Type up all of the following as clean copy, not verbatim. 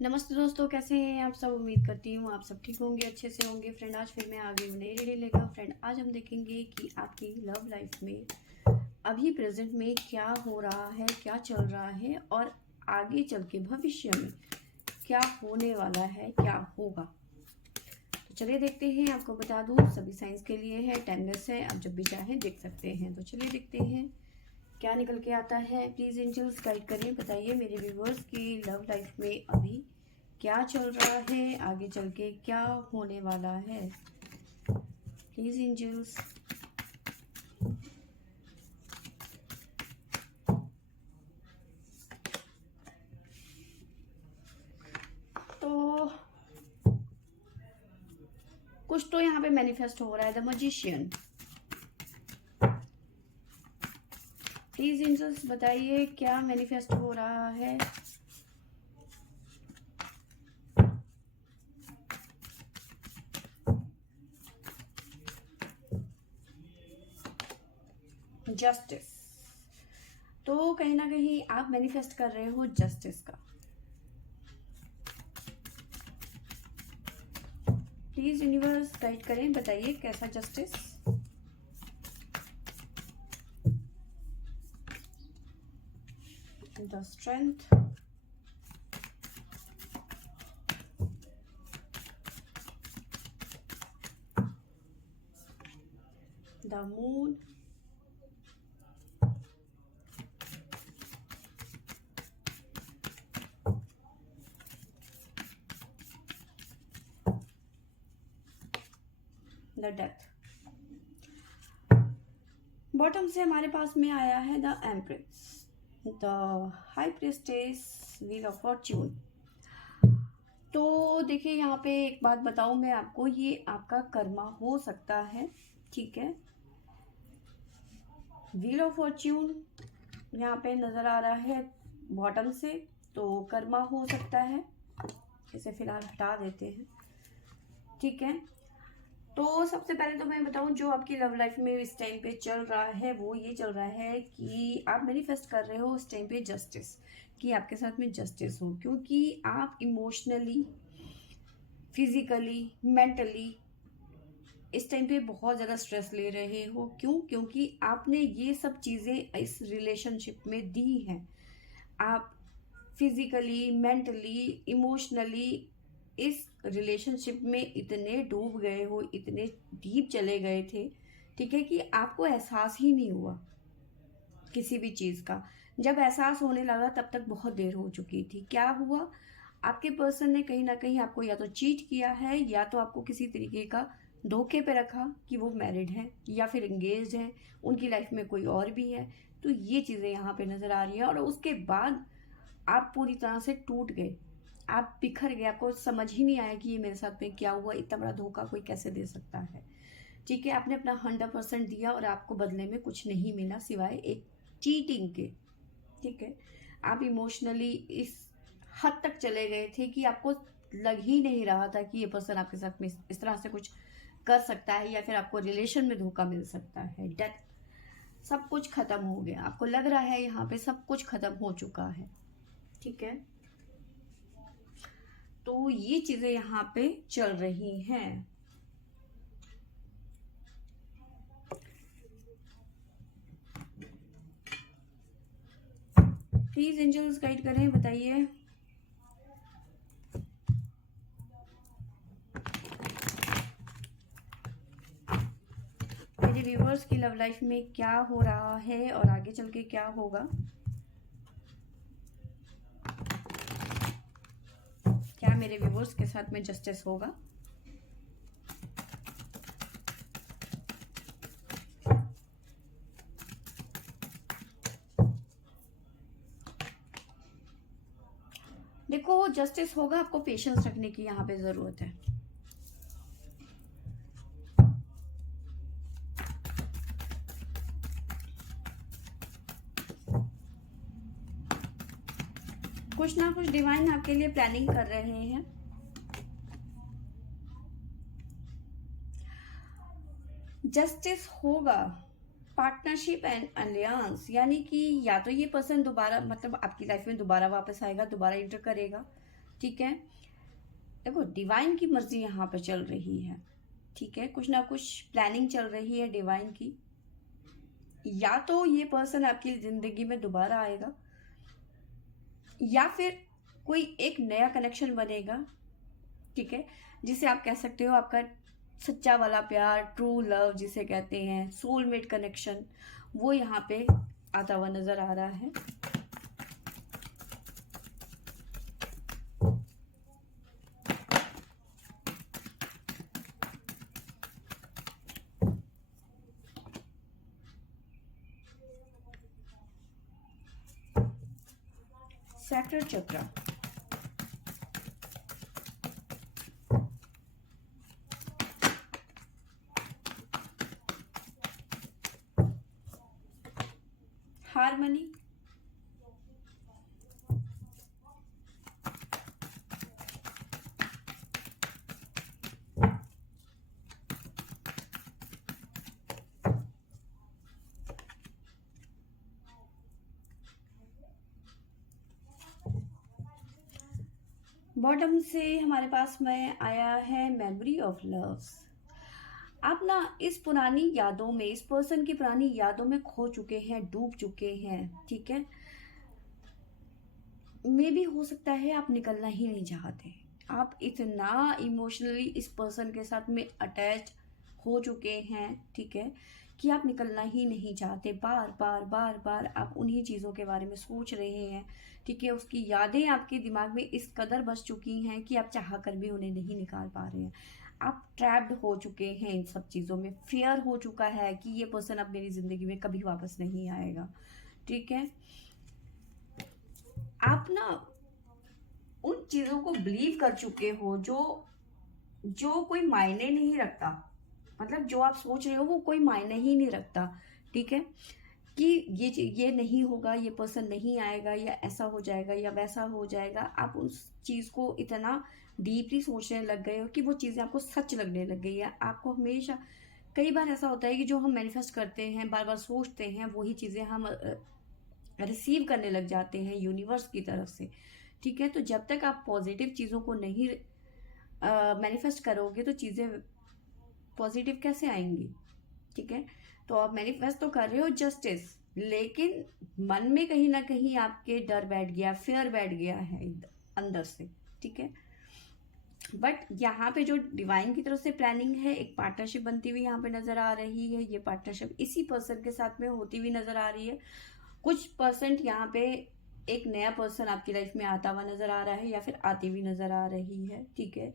नमस्ते दोस्तों, कैसे हैं आप सब। उम्मीद करती हूँ आप सब ठीक होंगे, अच्छे से होंगे। फ्रेंड, आज फिर मैं आ गई हूँ नई रीडिंग लेकर। फ्रेंड, आज हम देखेंगे कि आपकी लव लाइफ में अभी प्रेजेंट में क्या हो रहा है, क्या चल रहा है और आगे चल के भविष्य में क्या होने वाला है, क्या होगा। तो चलिए देखते हैं। आपको बता दूँ, सभी साइंस के लिए है, टाइमलेस है, आप जब भी चाहें देख सकते हैं। तो चलिए देखते हैं क्या निकल के आता है। प्लीज़ एंजल्स गाइड करें, बताइए मेरे व्यूवर्स की लव लाइफ में अभी क्या चल रहा है, आगे चल के क्या होने वाला है। Please angels. तो कुछ तो यहाँ पे मैनिफेस्ट हो रहा है। The magician. प्लीज़ एंजल्स बताइए क्या मैनिफेस्ट हो रहा है। जस्टिस। तो कहीं ना कहीं आप मैनिफेस्ट कर रहे हो जस्टिस का। प्लीज यूनिवर्स गाइड करें, बताइए कैसा justice. The strength. The moon. The death. Bottom से हमारे पास में आया है the empress, the high priestess, wheel of Fortune. तो देखिए, यहाँ पे एक बात बताऊं मैं आपको, ये आपका कर्मा हो सकता है, ठीक है। व्हील ऑफ फॉर्च्यून यहाँ पे नजर आ रहा है बॉटम से, तो कर्मा हो सकता है। इसे फिलहाल हटा देते हैं, ठीक है। तो सबसे पहले तो मैं बताऊं, जो आपकी लव लाइफ में इस टाइम पे चल रहा है वो ये चल रहा है कि आप मैनिफेस्ट कर रहे हो इस टाइम पे जस्टिस, कि आपके साथ में जस्टिस हो, क्योंकि आप इमोशनली, फिजिकली, मेंटली इस टाइम पे बहुत ज़्यादा स्ट्रेस ले रहे हो। क्यों? क्योंकि आपने ये सब चीज़ें इस रिलेशनशिप में दी हैं। आप फिजिकली, मेंटली, इमोशनली इस रिलेशनशिप में इतने डूब गए हो, इतने डीप चले गए थे, ठीक है, कि आपको एहसास ही नहीं हुआ किसी भी चीज़ का। जब एहसास होने लगा तब तक बहुत देर हो चुकी थी। क्या हुआ? आपके पर्सन ने कहीं ना कहीं आपको या तो चीट किया है, या तो आपको किसी तरीके का धोखे पे रखा कि वो मैरिड है या फिर एंगेज्ड है, उनकी लाइफ में कोई और भी है। तो ये चीज़ें यहाँ पे नज़र आ रही है। और उसके बाद आप पूरी तरह से टूट गए, आप बिखर गए, आपको समझ ही नहीं आया कि ये मेरे साथ में क्या हुआ, इतना बड़ा धोखा कोई कैसे दे सकता है, ठीक है। आपने अपना 100% दिया और आपको बदले में कुछ नहीं मिला सिवाय एक चीटिंग के, ठीक है। आप इमोशनली इस हद तक चले गए थे कि आपको लग ही नहीं रहा था कि ये पर्सन आपके साथ में इस तरह से कुछ कर सकता है, या फिर आपको रिलेशन में धोखा मिल सकता है। डेथ। सब कुछ खत्म हो गया, आपको लग रहा है यहाँ पे सब कुछ खत्म हो चुका है, ठीक है। तो ये चीजें यहाँ पे चल रही हैं। प्लीज एंजल्स गाइड करें, बताइए मेरे व्यूवर्स की लव लाइफ में क्या हो रहा है और आगे चल के क्या होगा। क्या मेरे व्यूवर्स के साथ में जस्टिस होगा? देखो, जस्टिस होगा, आपको पेशेंस रखने की यहाँ पे जरूरत है। कुछ ना कुछ डिवाइन आपके लिए प्लानिंग कर रहे हैं। जस्टिस होगा, पार्टनरशिप एंड अलियांस, यानी कि या तो ये पर्सन दोबारा, मतलब आपकी लाइफ में दोबारा वापस आएगा, दोबारा इंटर करेगा, ठीक है। देखो डिवाइन की मर्जी यहाँ पे चल रही है, ठीक है, कुछ ना कुछ प्लानिंग चल रही है डिवाइन की। या तो ये पर्सन आपकी जिंदगी में दोबारा आएगा, या फिर कोई एक नया कनेक्शन बनेगा, ठीक है, जिसे आप कह सकते हो आपका सच्चा वाला प्यार, ट्रू लव जिसे कहते हैं, सोलमेट कनेक्शन, वो यहाँ पे आता हुआ नजर आ रहा है। सैक्रल चक्र, हारमनी, बॉटम से हमारे पास में आया है मेमोरी ऑफ लव्स। आप ना इस पुरानी यादों में, इस पर्सन की पुरानी यादों में खो चुके हैं, डूब चुके हैं, ठीक है। मे भी हो सकता है आप निकलना ही नहीं चाहते, आप इतना इमोशनली इस पर्सन के साथ में अटैच हो चुके हैं, ठीक है, कि आप निकलना ही नहीं चाहते। बार बार बार बार आप उन्हीं चीज़ों के बारे में सोच रहे हैं, ठीक है, उसकी यादें आपके दिमाग में इस कदर बस चुकी हैं कि आप चाह कर भी उन्हें नहीं निकाल पा रहे हैं। आप ट्रैप्ड हो चुके हैं इन सब चीज़ों में, फियर हो चुका है कि ये पर्सन अब मेरी ज़िंदगी में कभी वापस नहीं आएगा, ठीक है। आप ना उन चीज़ों को बिलीव कर चुके हो जो जो कोई मायने नहीं रखता, मतलब जो आप सोच रहे हो वो कोई मायने ही नहीं रखता, ठीक है, कि ये नहीं होगा, ये पर्सन नहीं आएगा, या ऐसा हो जाएगा या वैसा हो जाएगा। आप उस चीज़ को इतना डीपली सोचने लग गए हो कि वो चीज़ें आपको सच लगने लग गई है। आपको हमेशा, कई बार ऐसा होता है कि जो हम मैनिफेस्ट करते हैं, बार बार सोचते हैं, वही चीज़ें हम रिसीव करने लग जाते हैं यूनिवर्स की तरफ से, ठीक है। तो जब तक आप पॉजिटिव चीज़ों को नहीं मैनिफेस्ट करोगे तो चीज़ें पॉजिटिव कैसे आएंगी, ठीक है। तो आप मैनिफेस्ट तो कर रहे हो जस्टिस, लेकिन मन में कहीं ना कहीं आपके डर बैठ गया, फियर बैठ गया है अंदर से, ठीक है। बट यहाँ पे जो डिवाइन की तरफ से प्लानिंग है, एक पार्टनरशिप बनती हुई यहाँ पे नजर आ रही है। ये पार्टनरशिप इसी पर्सन के साथ में होती हुई नजर आ रही है। कुछ परसेंट यहाँ पे एक नया पर्सन आपकी लाइफ में आता हुआ नजर आ रहा है, या फिर आती हुई नजर आ रही है, ठीक है।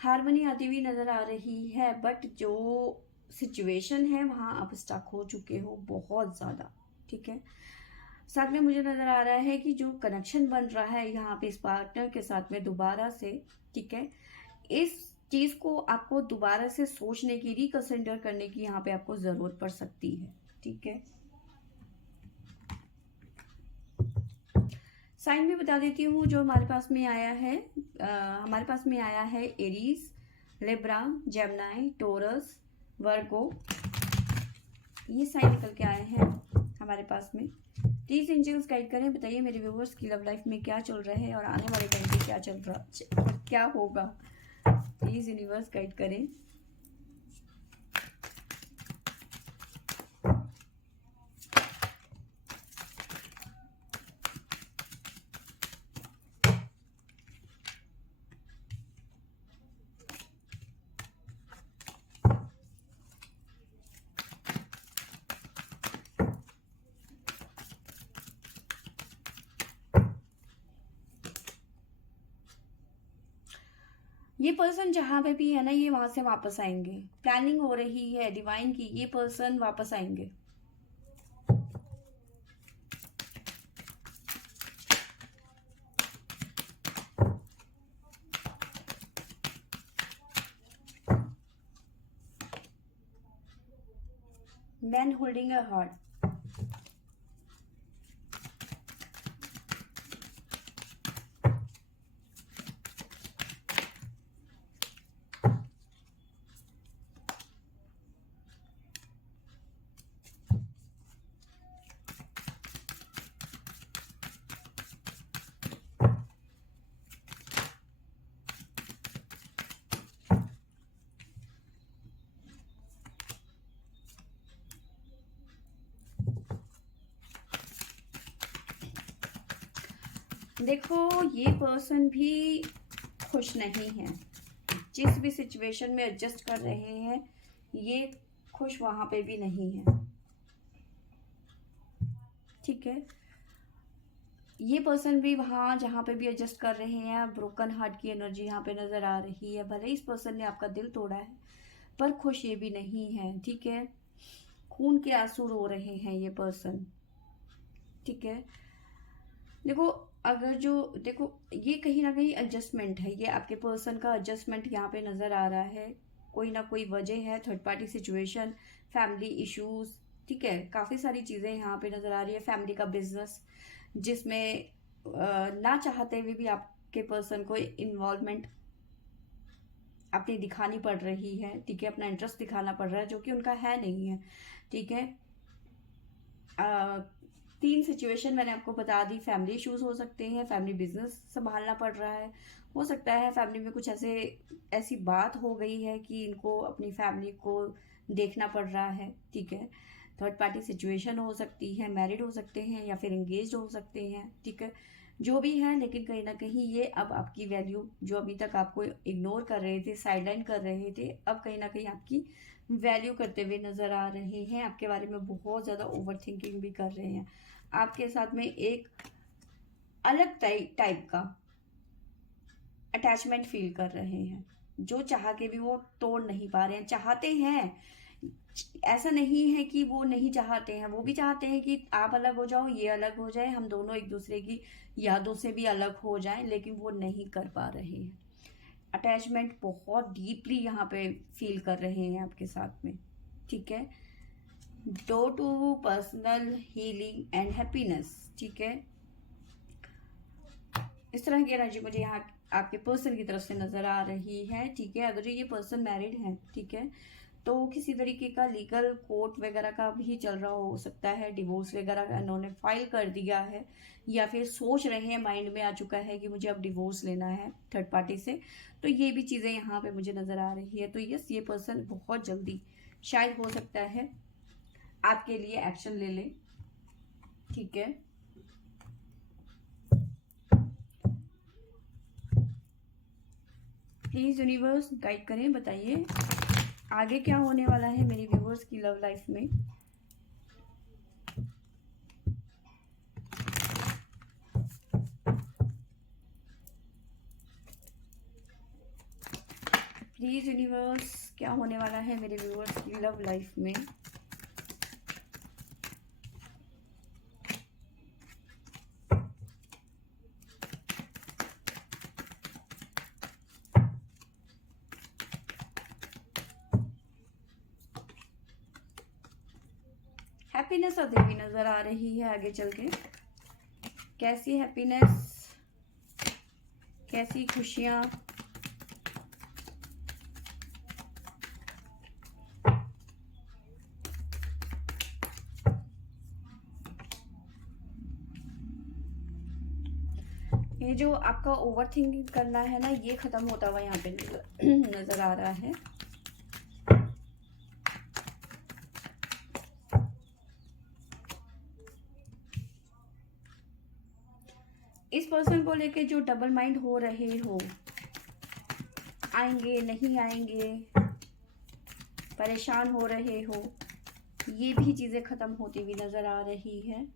हारमोनी आती हुई नजर आ रही है, बट जो सिचुएशन है वहाँ आप स्टक हो चुके हो बहुत ज़्यादा, ठीक है। साथ में मुझे नजर आ रहा है कि जो कनेक्शन बन रहा है यहाँ पे इस पार्टनर के साथ में दोबारा से, ठीक है, इस चीज़ को आपको दोबारा से सोचने की, रिकंसिडर करने की यहाँ पे आपको ज़रूरत पड़ सकती है, ठीक है। साइन में बता देती हूँ जो हमारे पास में आया है। हमारे पास में आया है एरीज, लिब्रा, जेमिनी, टोरस, वर्गो, ये साइन निकल के आए हैं हमारे पास में। प्लीज एंजल्स गाइड करें, बताइए मेरे व्यूवर्स की लव लाइफ में क्या चल रहा है और आने वाले टाइम पे क्या चल रहा, क्या होगा। प्लीज यूनिवर्स गाइड करें। ये पर्सन जहां पे भी है ना, ये वहां से वापस आएंगे। प्लानिंग हो रही है डिवाइन की, ये पर्सन वापस आएंगे। मैन होल्डिंग अ हार्ट, देखो ये पर्सन भी खुश नहीं है, जिस भी सिचुएशन में एडजस्ट कर रहे हैं ये खुश वहां पे भी नहीं है। ठीक है, ये पर्सन भी वहाँ जहाँ पे भी एडजस्ट कर रहे हैं, ब्रोकन हार्ट की एनर्जी यहाँ पे नज़र आ रही है। भले इस पर्सन ने आपका दिल तोड़ा है पर खुश ये भी नहीं है। ठीक है, खून के आंसू रो रहे हैं ये पर्सन। ठीक है, देखो अगर जो देखो ये कहीं ना कहीं एडजस्टमेंट है, ये आपके पर्सन का एडजस्टमेंट यहाँ पे नज़र आ रहा है। कोई ना कोई वजह है, third party situation, family issues. ठीक है, काफ़ी सारी चीज़ें यहाँ पे नज़र आ रही है। फैमिली का बिजनेस जिसमें ना चाहते हुए भी आपके पर्सन को इन्वॉल्वमेंट अपनी दिखानी पड़ रही है। ठीक है, अपना इंटरेस्ट दिखाना पड़ रहा है जो कि उनका है नहीं है। ठीक है, 3 सिचुएशन मैंने आपको बता दी। फैमिली इश्यूज हो सकते हैं, फैमिली बिजनेस संभालना पड़ रहा है, हो सकता है फैमिली में कुछ ऐसी बात हो गई है कि इनको अपनी फैमिली को देखना पड़ रहा है। ठीक है, थर्ड पार्टी सिचुएशन हो सकती है, मैरिड हो सकते हैं या फिर एंगेज्ड हो सकते हैं। ठीक है, जो भी है, लेकिन कहीं ना कहीं ये अब आपकी वैल्यू जो अभी तक आपको इग्नोर कर रहे थे, साइडलाइन कर रहे थे, अब कहीं ना कहीं आपकी वैल्यू करते हुए नजर आ रहे हैं। आपके बारे में बहुत ज़्यादा ओवर थिंकिंग भी कर रहे हैं। आपके साथ में एक अलग टाइप का अटैचमेंट फील कर रहे हैं, जो चाह के भी वो तोड़ नहीं पा रहे हैं। चाहते हैं, ऐसा नहीं है कि वो नहीं चाहते हैं, वो भी चाहते हैं कि आप अलग हो जाओ, ये अलग हो जाए, हम दोनों एक दूसरे की यादों से भी अलग हो जाएं, लेकिन वो नहीं कर पा रहे हैं। अटैचमेंट बहुत डीपली यहाँ पे फील कर रहे हैं आपके साथ में। ठीक है, due to personal healing and happiness. ठीक है, इस तरह की एनर्जी मुझे यहाँ आपके पर्सन की तरफ से नजर आ रही है। ठीक है, अगर ये पर्सन मैरिड है, ठीक है, तो किसी तरीके का लीगल कोर्ट वगैरह का भी चल रहा हो सकता है, डिवोर्स वगैरह इन्होंने फाइल कर दिया है, या फिर सोच रहे हैं, माइंड में आ चुका है कि मुझे अब डिवोर्स लेना है थर्ड पार्टी से। तो ये भी चीज़ें यहाँ पे मुझे नज़र आ रही है। तो यस, ये पर्सन बहुत जल्दी शायद हो सकता है आपके लिए एक्शन ले ले। ठीक है, प्लीज़ यूनिवर्स गाइड करें, बताइए आगे क्या होने वाला है मेरे व्यूवर्स की लव लाइफ में। प्लीज यूनिवर्स, क्या होने वाला है मेरे व्यूवर्स की लव लाइफ में। हैप्पीनेस आती हुई नजर आ रही है आगे चल के। कैसी हैप्पीनेस, कैसी खुशियाँ। ये जो आपका ओवर थिंकिंग करना है ना, ये खत्म होता हुआ यहाँ पे नजर आ रहा है। इस पर्सन को लेके जो डबल माइंड हो रहे हो, आएंगे नहीं आएंगे, परेशान हो रहे हो, ये भी चीजें खत्म होती हुई नजर आ रही है।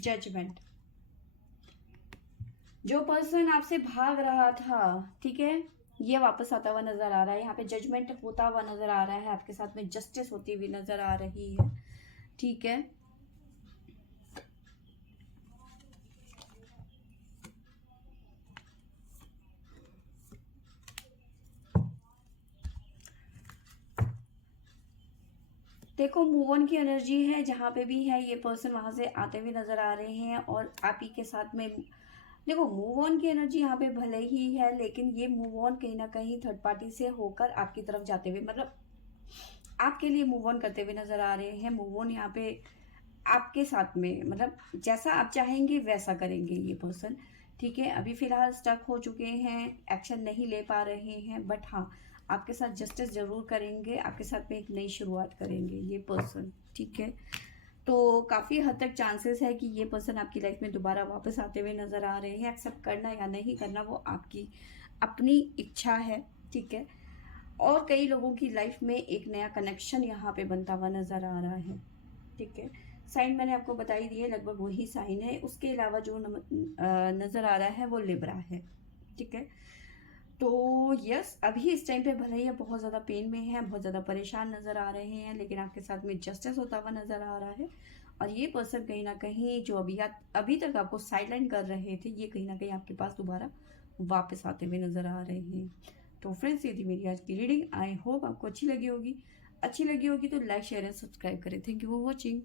जजमेंट, जो पर्सन आपसे भाग रहा था, ठीक है, ये वापस आता हुआ नजर आ रहा है। यहाँ पे जजमेंट होता हुआ नजर आ रहा है, आपके साथ में जस्टिस होती हुई नजर आ रही है। ठीक है, देखो मूव ऑन की एनर्जी है, जहाँ पे भी है ये पर्सन वहां से आते हुए नजर आ रहे हैं और आप ही के साथ में। देखो मूव ऑन की एनर्जी यहाँ पे भले ही है, लेकिन ये मूव ऑन कहीं ना कहीं थर्ड पार्टी से होकर आपकी तरफ जाते हुए, मतलब आपके लिए मूव ऑन करते हुए नजर आ रहे हैं। मूव ऑन यहाँ पे आपके साथ में, मतलब जैसा आप चाहेंगे वैसा करेंगे ये पर्सन। ठीक है, अभी फिलहाल स्टक हो चुके हैं, एक्शन नहीं ले पा रहे हैं, बट हाँ आपके साथ जस्टिस जरूर करेंगे, आपके साथ में एक नई शुरुआत करेंगे ये पर्सन। ठीक है, तो काफ़ी हद तक चांसेस है कि ये पर्सन आपकी लाइफ में दोबारा वापस आते हुए नज़र आ रहे हैं। एक्सेप्ट करना या नहीं करना वो आपकी अपनी इच्छा है। ठीक है, और कई लोगों की लाइफ में एक नया कनेक्शन यहाँ पे बनता हुआ नज़र आ रहा है। ठीक है, साइन मैंने आपको बता ही दिए, लगभग वही साइन है। उसके अलावा जो नज़र आ रहा है वो लिब्रा है। ठीक है, तो यस, अभी इस टाइम पे भले ही बहुत ज़्यादा पेन में है, बहुत ज़्यादा परेशान नज़र आ रहे हैं, लेकिन आपके साथ में जस्टिस होता हुआ नज़र आ रहा है। और ये पर्सन कहीं ना कहीं जो अभी तक आपको साइडलाइन कर रहे थे, ये कहीं ना कहीं आपके पास दोबारा वापस आते हुए नज़र आ रहे हैं। तो फ्रेंड्स, ये थी मेरी आज की रीडिंग। आई होप आपको अच्छी लगी होगी। अच्छी लगी होगी तो लाइक शेयर एंड सब्सक्राइब करें। Thank you for watching.